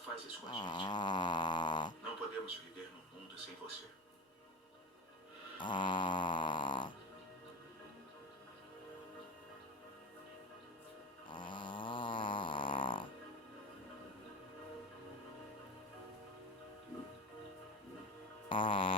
faz isso com a gente. Ah, Não podemos viver num mundo sem você. ah, ah, ah.